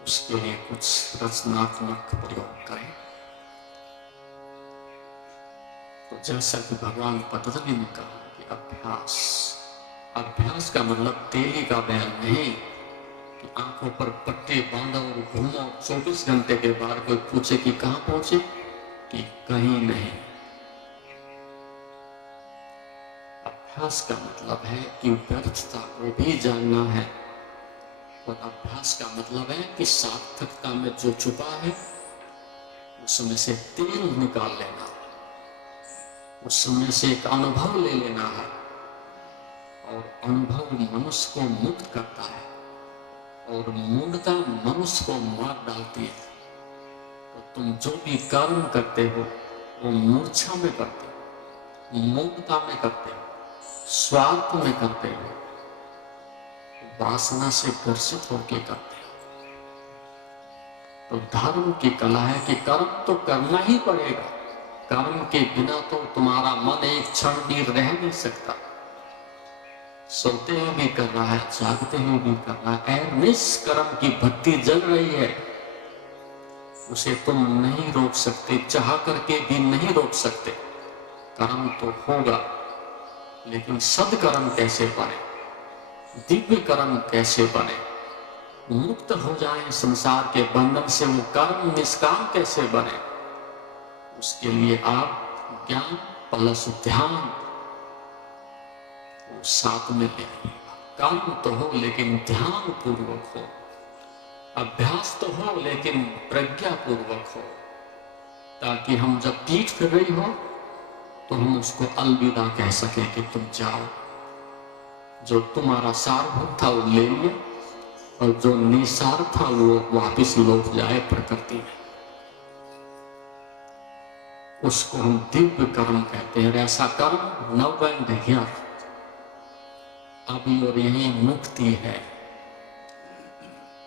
उसके लिए कुछ रचनात्मक प्रयोग करें। तो जैसा कि भगवान पतंजलि ने कहा कि अभ्यास, अभ्यास का मतलब तेली का बैल नहीं कि आंखों पर पट्टे बांधो और घूमो, 24 घंटे के बाद कोई पूछे कि कहां पहुंचे, कि कहीं नहीं। अभ्यास का मतलब है कि व्यर्थता को भी जानना है, और अभ्यास का मतलब है कि सार्थकता में जो छुपा है उसमें से तेल निकाल लेना, उसमें से एक अनुभव ले लेना है। और अनुभव मनुष्य को मुक्त करता है, और मूढ़ता मनुष्य को मार डालती है। तो तुम जो भी कर्म करते हो वो मूर्छा में करते हो, मूढ़ता में करते हो, स्वार्थ में करते हो, वासना से ग्रसित होकर करते हो। तो धर्म की कला है कि कर्म तो करना ही पड़ेगा, कर्म के बिना तो तुम्हारा मन एक क्षण भी रह नहीं सकता। सोते हुए भी कर रहा है, जागते हुए भी कर रहा है, निष्कर्म की भक्ति जल रही है, उसे तुम नहीं रोक सकते, चाह करके भी नहीं रोक सकते। कर्म तो होगा, लेकिन सदकर्म कैसे बने, दिव्य कर्म कैसे बने, मुक्त हो जाए संसार के बंधन से, वो कर्म निष्काम कैसे बने, उसके लिए आप ज्ञान प्लस ध्यान साथ में ले आइएगा। कर्म तो हो लेकिन ध्यान पूर्वक हो, अभ्यास तो हो लेकिन प्रज्ञा पूर्वक हो, ताकि हम जब पीठ फिर रही हो तो हम उसको अलविदा कह सके कि तुम जाओ। जो तुम्हारा सारभूत था वो ले लिया, और जो निसार था वो वापिस लौट जाए प्रकृति में। उसको हम दिव्य कर्म कहते हैं। ऐसा कर्म नव एंड हियर, अभी और यही मुक्ति है।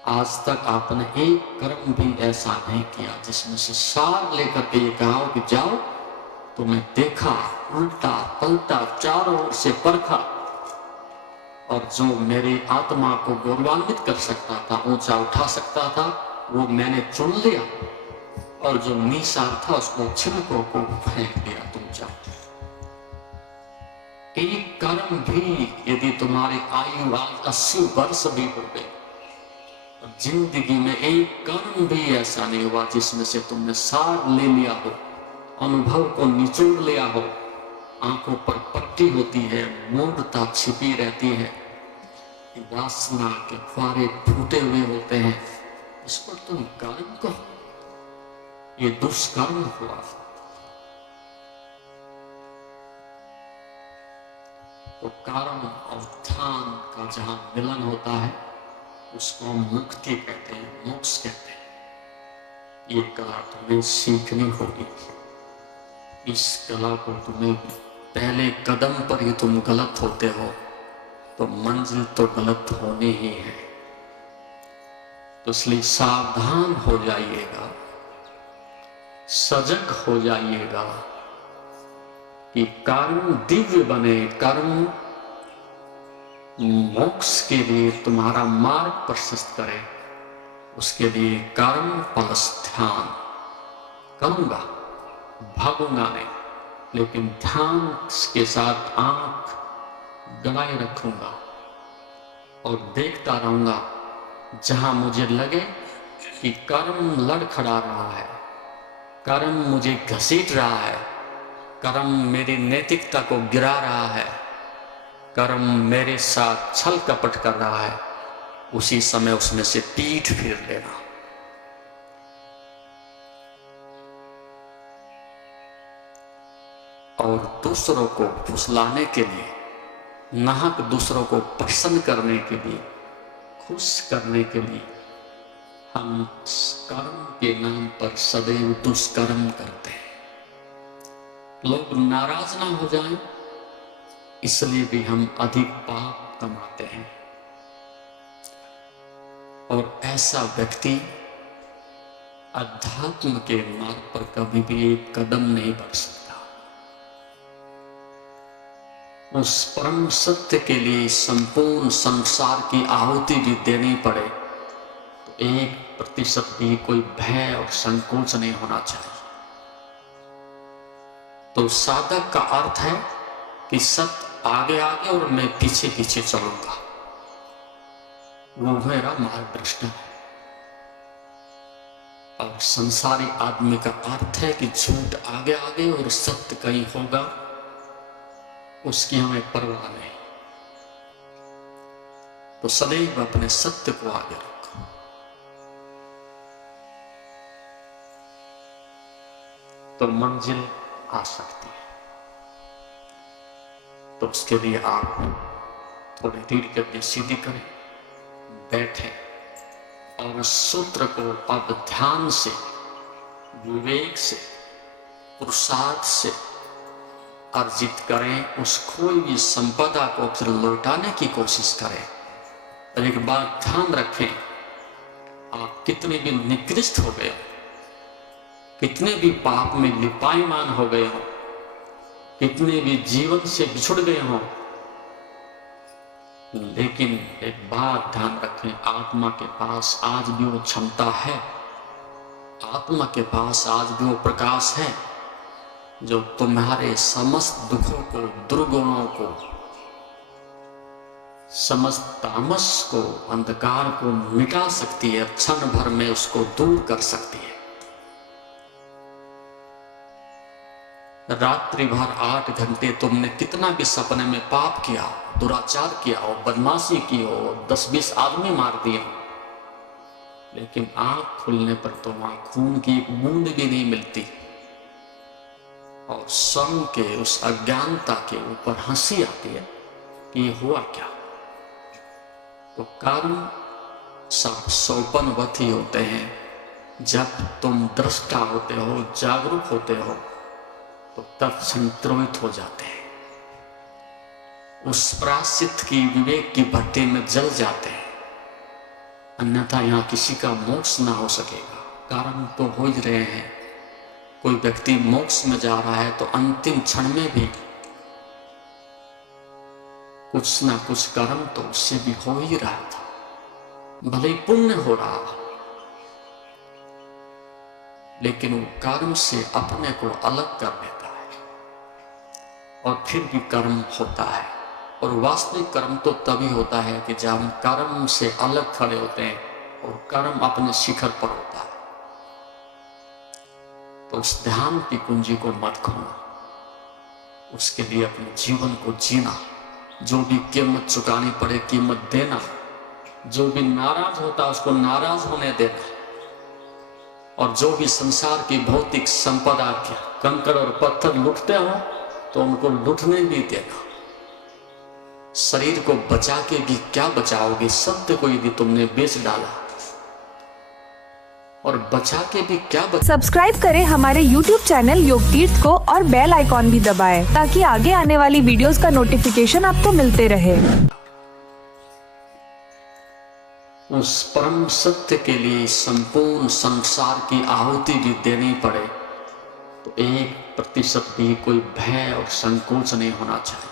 आज तक आपने एक कर्म भी ऐसा नहीं किया जिसमें से सार लेकर के ये कहा कि जाओ, तुम्हें देखा, उल्टा पलटा चारों ओर से परखा, और जो मेरी आत्मा को गौरवान्वित कर सकता था, ऊंचा उठा सकता था, वो मैंने चुन लिया, और जो निसार था उसको छिलकों को फेंक दिया। तुम जाओ। एक कर्म भी यदि तुम्हारी आयु आज 80 वर्ष भी हो गई, जिंदगी में एक कर्म भी ऐसा नहीं हुआ जिसमें से तुमने सार ले लिया हो, अनुभव को निचोड़ लिया हो। आंखों पर पट्टी होती है, मूढ़ता छिपी रहती है, वासना के फुहारे फूटे हुए होते हैं, इस पर तुम कर्म कहो, ये दुष्कर्म हुआ। तो कर्म और ध्यान का जहाँ मिलन होता है उसको हम मुक्ति कहते हैं, मोक्ष कहते हैं। ये कला तुम्हें सीखनी होगी। इस कला को तुम्हें पहले कदम पर ही तुम गलत होते हो तो मंजिल तो गलत होनी ही है। तो इसलिए सावधान हो जाइएगा, सजग हो जाइएगा कि कर्म दिव्य बने, कर्म मोक्ष के लिए तुम्हारा मार्ग प्रशस्त करे। उसके लिए कर्म प्लस ध्यान करूंगा, भागूंगा नहीं, लेकिन ध्यान के साथ आंख गड़ाए रखूंगा और देखता रहूंगा। जहां मुझे लगे कि कर्म लड़खड़ा रहा है, कर्म मुझे घसीट रहा है, कर्म मेरी नैतिकता को गिरा रहा है, कर्म मेरे साथ छल कपट कर रहा है, उसी समय उसमें से पीठ फेर लेना। और दूसरों को फुसलाने के लिए, नाहक दूसरों को प्रसन्न करने के लिए, खुश करने के लिए हम कर्म के नाम पर सदैव दुष्कर्म करते हैं। लोग नाराज ना हो जाएं, इसलिए भी हम अधिक पाप कमाते हैं। और ऐसा व्यक्ति अध्यात्म के मार्ग पर कभी भी एक कदम नहीं बढ़ सकता। उस परम सत्य के लिए संपूर्ण संसार की आहुति भी देनी पड़े तो 1% भी कोई भय और संकोच नहीं होना चाहिए। तो साधक का अर्थ है कि सत्य आगे आगे और मैं पीछे पीछे चलूंगा, वो मेरा मार्गदर्शन है। और संसारी आदमी का अर्थ है कि झूठ आगे आगे और सत्य कहीं होगा, उसकी हमें परवाह नहीं। तो सदैव अपने सत्य को आगे रखो। तो मंजिल आ सकती है। तो उसके लिए आप थोड़ी रीढ़ करके सीधी करें, बैठे और उस सूत्र को अब ध्यान से, विवेक से, पुरुषार्थ से अर्जित करें। उस खोई हुई संपदा को फिर लौटाने की कोशिश करें। और एक बात ध्यान रखें, आप कितने भी निकृष्ट हो गए, कितने भी पाप में लिपायमान हो गए हो, कितने भी जीवन से बिछुड़ गए हो, लेकिन एक बात ध्यान रखें, आत्मा के पास आज भी वो क्षमता है, आत्मा के पास आज भी वो प्रकाश है जो तुम्हारे समस्त दुखों को, दुर्गुणों को, समस्त तामस को, अंधकार को मिटा सकती है, क्षण भर में उसको दूर कर सकती है। रात्रि भर 8 घंटे तुमने कितना भी सपने में पाप किया, दुराचार किया हो, बदमाशी की हो, 10-20 आदमी मार दिए हो, लेकिन आंख खुलने पर तो वहां खून की एक बूंद भी नहीं मिलती और स्वयं के उस अज्ञानता के ऊपर हंसी आती है कि ये हुआ क्या। तो कर्म सब सोपनवती होते हैं। जब तुम दृष्टा होते हो, जागरूक होते हो, तो तत्क्षण द्रोहित हो जाते हैं, उस प्रायश्चित की, विवेक की भट्टी में जल जाते हैं। अन्यथा यहां किसी का मोक्ष ना हो सकेगा। कर्म तो हो ही रहे हैं। कोई व्यक्ति मोक्ष में जा रहा है तो अंतिम क्षण में भी कुछ ना कुछ कर्म तो उससे भी हो ही रहा था, भले ही पुण्य हो रहा, लेकिन वो कर्म से अपने को अलग कर देता है और फिर भी कर्म होता है। और वास्तविक कर्म तो तभी होता है कि जब हम कर्म से अलग खड़े होते हैं और कर्म अपने शिखर पर होता है। तो उस ध्यान की कुंजी को मत खोना, उसके लिए अपने जीवन को जीना, जो भी कीमत चुकानी पड़े कीमत देना, जो भी नाराज होता है उसको नाराज होने देना, और जो भी संसार की भौतिक संपदा के कंकड़ और पत्थर लुटते हो तो उनको लुटने भी देना। शरीर को बचा के भी क्या बचाओगे? सत्य को यदि तुमने बेच डाला, और बचा के भी क्या सब्सक्राइब करें हमारे YouTube चैनल योग तीर्थ को और बेल आइकॉन भी दबाएं ताकि आगे आने वाली वीडियोस का नोटिफिकेशन आपको मिलते रहे। उस परम सत्य के लिए संपूर्ण संसार की आहुति भी देनी पड़े तो 1% भी कोई भय और संकोच नहीं होना चाहिए।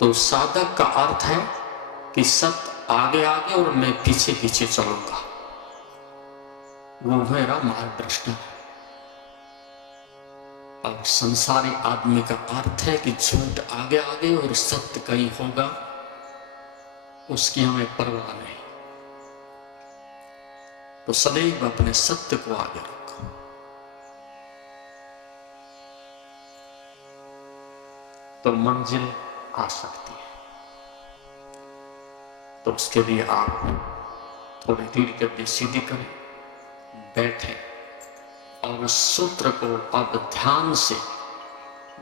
तो साधक का अर्थ है कि सत्य आगे आगे और मैं पीछे पीछे चलूंगा, वो मेरा मार्गदर्शन है। और संसारी आदमी का अर्थ है कि झूठ आगे आगे और सत्य कहीं होगा, उसकी हमें परवाह नहीं। तो सदैव अपने सत्य को आगे रखो। तो मंजिल आ सकती है। तो उसके लिए आप थोड़ी रीढ़ की हड्डी सीधी करें, बैठे और उस सूत्र को अब ध्यान से,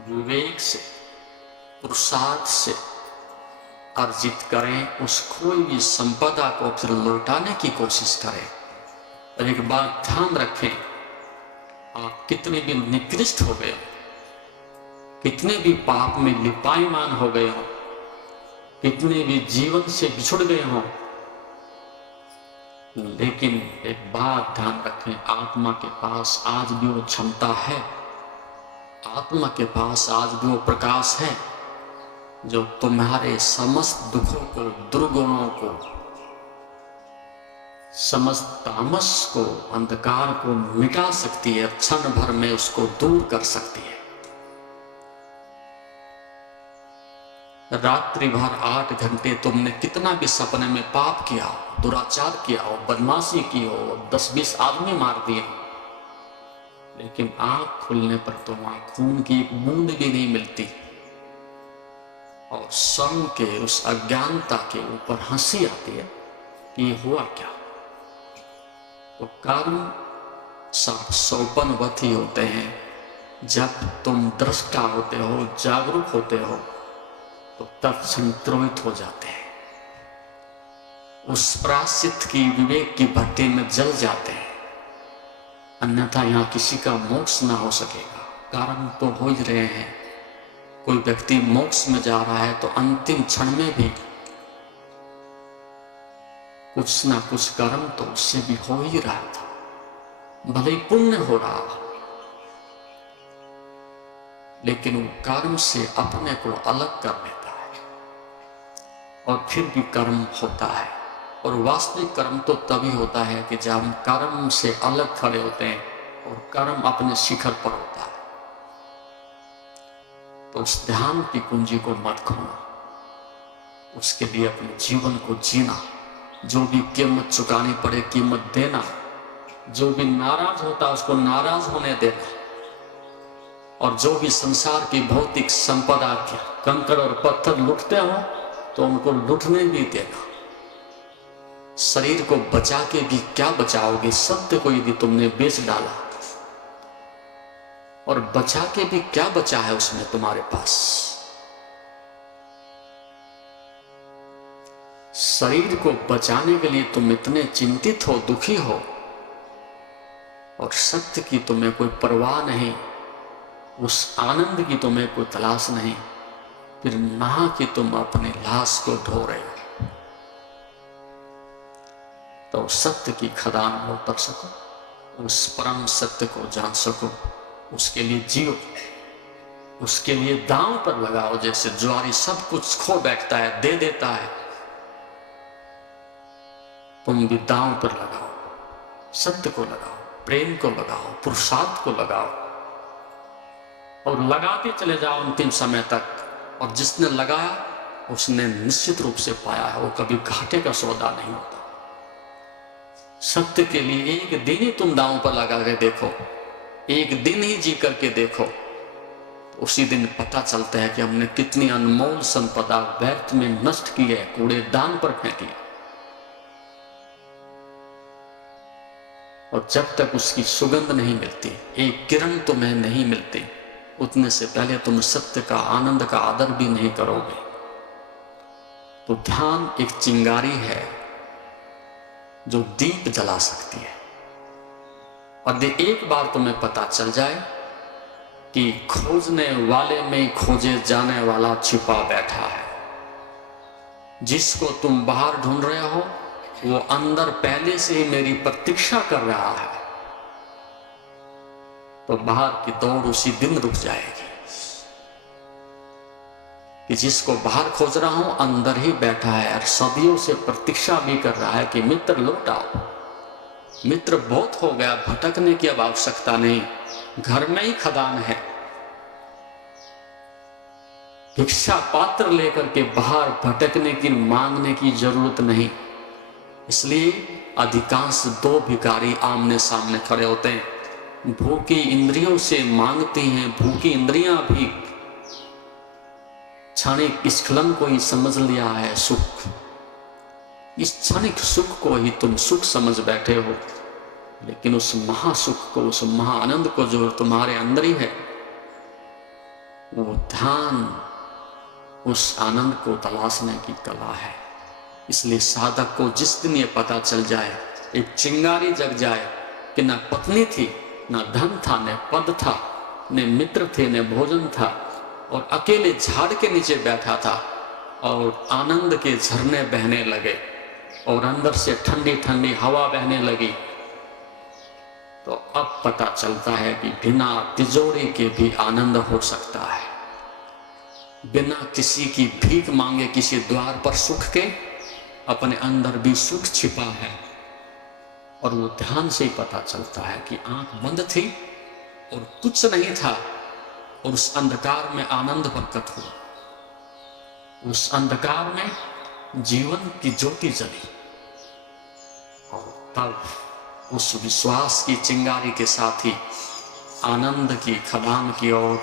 विवेक से, पुरुषार्थ से अर्जित करें। उस खोई हुई संपदा को फिर लौटाने की कोशिश करें। और एक बात ध्यान रखें, आप कितने भी निकृष्ट हो गए, कितने भी पाप में लिपायमान हो गए हो, कितने भी जीवन से बिछुड़ गए हो, लेकिन एक बात ध्यान रखें, आत्मा के पास आज भी वो क्षमता है, आत्मा के पास आज भी वो प्रकाश है जो तुम्हारे समस्त दुखों को, दुर्गुणों को, समस्त तामस को, अंधकार को मिटा सकती है, क्षण भर में उसको दूर कर सकती है। रात्रि भर 8 घंटे तुमने कितना भी सपने में पाप किया हो, दुराचार किया हो, बदमाशी की हो, 10-20 आदमी मार दिए, लेकिन आंख खुलने पर तो वहां खून की एक बूंद भी नहीं मिलती और स्वयं के उस अज्ञानता के ऊपर हंसी आती है कि ये हुआ क्या। तो कर्म सब सोपनवती होते हैं। जब तुम दृष्टा होते हो, जागरूक होते हो, तो तत्क्षण द्रोहित हो जाते हैं, उस प्रायश्चित की, विवेक की भट्टी में जल जाते हैं। अन्यथा यहां किसी का मोक्ष ना हो सकेगा। कर्म तो हो ही रहे हैं। कोई व्यक्ति मोक्ष में जा रहा है तो अंतिम क्षण में भी कुछ ना कुछ कर्म तो उससे भी हो ही रहा था, भले ही पुण्य हो रहा हो, लेकिन वो कर्म से अपने को अलग कर लेता है और फिर भी कर्म होता है। और वास्तविक कर्म तो तभी होता है कि जब हम कर्म से अलग खड़े होते हैं और कर्म अपने शिखर पर होता है। तो उस ध्यान की कुंजी को मत खोना, उसके लिए अपने जीवन को जीना, जो भी कीमत चुकानी पड़े कीमत देना, जो भी नाराज होता उसको नाराज होने देना, और जो भी संसार की भौतिक संपदा के कंकड़ और पत्थर लुटते हो तो उनको लुटने भी देना। शरीर को बचा के भी क्या बचाओगे? सत्य को यदि तुमने बेच डाला, और बचा के भी क्या बचा है उसमें तुम्हारे पास? शरीर को बचाने के लिए तुम इतने चिंतित हो, दुखी हो, और सत्य की तुम्हें कोई परवाह नहीं, उस आनंद की तुम्हें कोई तलाश नहीं, फिर नहा कि तुम अपनी लाश को ढो रहे हो। तो सत्य की खदान में उतर सको, उस परम सत्य को जान सको, उसके लिए जियो, उसके लिए दांव पर लगाओ। जैसे जुआरी सब कुछ खो बैठता है, दे देता है, तुम भी दांव पर लगाओ, सत्य को लगाओ, प्रेम को लगाओ, पुरुषार्थ को लगाओ, और लगाते चले जाओ अंतिम समय तक। और जिसने लगाया उसने निश्चित रूप से पाया है, वो कभी घाटे का सौदा नहीं होता। सत्य के लिए एक दिन ही तुम दांव पर लगा के देखो, एक दिन ही जी करके देखो, तो उसी दिन पता चलता है कि हमने कितनी अनमोल संपदा व्यर्थ में नष्ट की है, कूड़ेदान पर फेंकी। और जब तक उसकी सुगंध नहीं मिलती, एक किरण तुम्हें नहीं मिलती, उतने से पहले तुम सत्य का, आनंद का आदर भी नहीं करोगे। तो ध्यान एक चिंगारी है जो दीप जला सकती है। और एक बार तुम्हें पता चल जाए कि खोजने वाले में खोजे जाने वाला छिपा बैठा है। जिसको तुम बाहर ढूंढ रहे हो वो अंदर पहले से ही मेरी प्रतीक्षा कर रहा है। तो बाहर की दौड़ उसी दिन रुक जाएगी कि जिसको बाहर खोज रहा हूं अंदर ही बैठा है और सदियों से प्रतीक्षा भी कर रहा है कि मित्र लौट आओ। मित्र बहुत हो गया, भटकने की अब आवश्यकता नहीं, घर में ही खदान है। भिक्षा पात्र लेकर के बाहर भटकने की, मांगने की जरूरत नहीं। इसलिए अधिकांश दो भिखारी आमने सामने खड़े होते हैं। भूखी इंद्रियों से मांगती हैं, भूखी इंद्रियां भी क्षणिक स्खलन को ही समझ लिया है सुख। इस क्षणिक सुख को ही तुम सुख समझ बैठे हो, लेकिन उस महासुख को, उस महाआनंद को जो तुम्हारे अंदर ही है, वो ध्यान उस आनंद को तलाशने की कला है। इसलिए साधक को जिस दिन ये पता चल जाए, एक चिंगारी जग जाए कि न पत्नी थी, न धन था, न पद था, न मित्र थे, न भोजन था, और अकेले झाड़ के नीचे बैठा था और आनंद के झरने बहने लगे और अंदर से ठंडी ठंडी हवा बहने लगी, तो अब पता चलता है कि बिना तिजोरी के भी आनंद हो सकता है। बिना किसी की भीख मांगे किसी द्वार पर सुख के अपने अंदर भी सुख छिपा है। और वो ध्यान से ही पता चलता है कि आंख बंद थी और कुछ नहीं था, और उस अंधकार में आनंद प्रकट हुआ। उस अंधकार में जीवन की ज्योति जली, और तब उस विश्वास की चिंगारी के साथ ही आनंद की खदान की ओर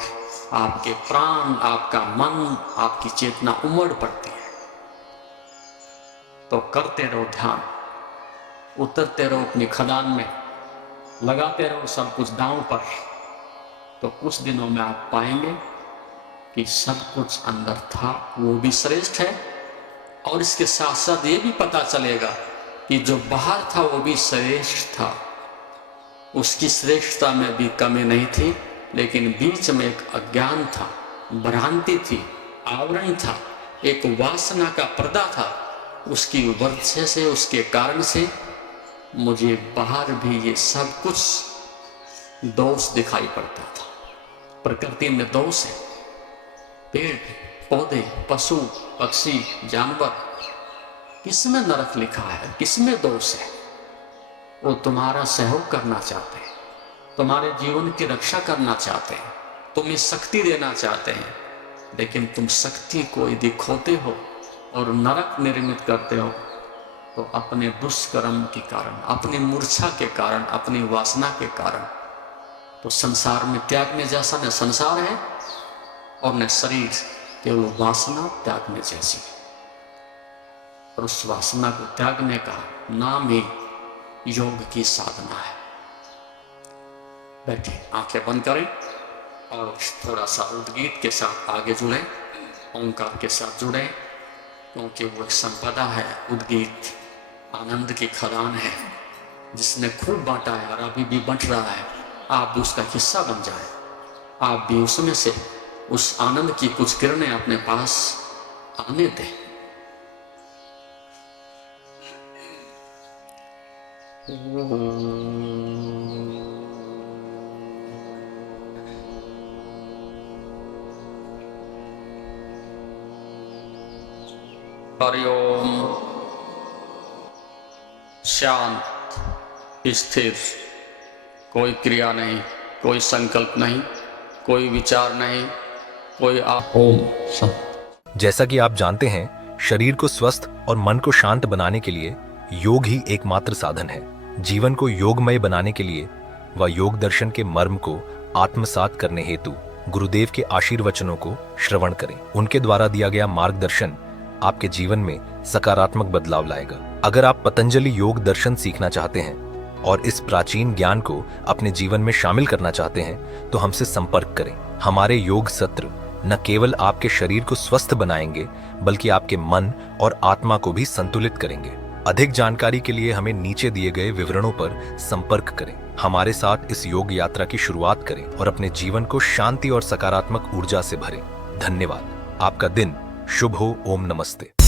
आपके प्राण, आपका मन, आपकी चेतना उमड़ पड़ती है। तो करते रहो ध्यान, उतरते रहो अपनी खदान में, लगाते रहो सब कुछ दांव पर। तो कुछ दिनों में आप पाएंगे कि सब कुछ अंदर था वो भी श्रेष्ठ है, और इसके साथ साथ ये भी पता चलेगा कि जो बाहर था वो भी श्रेष्ठ था। उसकी श्रेष्ठता में भी कमी नहीं थी, लेकिन बीच में एक अज्ञान था, भ्रांति थी, आवरण था, एक वासना का पर्दा था। उसकी वजह से, उसके कारण से मुझे बाहर भी ये सब कुछ दोष दिखाई पड़ता था। प्रकृति में दोष है, पेड़ पौधे, पशु पक्षी, जानवर, किसमें नरक लिखा है, किसमें दोष है? वो तुम्हारा सहयोग करना चाहते हैं, तुम्हारे जीवन की रक्षा करना चाहते हैं, तुम्हें शक्ति देना चाहते हैं, लेकिन तुम शक्ति को यदि खोते हो और नरक निर्मित करते हो तो अपने दुष्कर्म के कारण, अपनी मूर्छा के कारण, अपनी वासना के कारण। तो संसार में त्यागने जैसा न संसार है और न शरीर, केवल वासना त्यागने जैसी। और उस वासना को त्यागने का नाम ही योग की साधना है। बैठे, आंखें बंद करें और थोड़ा सा उद्गीत के साथ आगे जुड़ें, ओंकार के साथ जुड़ें, क्योंकि वो एक संपदा है। उद्गीत आनंद की खदान है, जिसने खूब बांटा है और अभी भी बंट रहा है। आप भी उसका हिस्सा बन जाए, आप भी उसमें से उस आनंद की कुछ किरणें अपने पास आने दें। हरिओम। शांत, स्थिर, कोई क्रिया नहीं, कोई संकल्प नहीं, कोई विचार नहीं, कोई ओम शांत। जैसा कि आप जानते हैं, शरीर को स्वस्थ और मन को शांत बनाने के लिए योग ही एकमात्र साधन है। जीवन को योगमय बनाने के लिए व योग दर्शन के मर्म को आत्मसात करने हेतु गुरुदेव के आशीर्वचनों को श्रवण करें। उनके द्वारा दिया गया मार्गदर्शन आपके जीवन में सकारात्मक बदलाव लाएगा। अगर आप पतंजलि योग दर्शन सीखना चाहते हैं और इस प्राचीन ज्ञान को अपने जीवन में शामिल करना चाहते हैं तो हमसे संपर्क करें। हमारे योग सत्र न केवल आपके शरीर को स्वस्थ बनाएंगे बल्कि आपके मन और आत्मा को भी संतुलित करेंगे। अधिक जानकारी के लिए हमें नीचे दिए गए विवरणों पर संपर्क करें। हमारे साथ इस योग यात्रा की शुरुआत करें और अपने जीवन को शांति और सकारात्मक ऊर्जा से भरें। धन्यवाद। आपका दिन शुभ हो। ओम नमस्ते।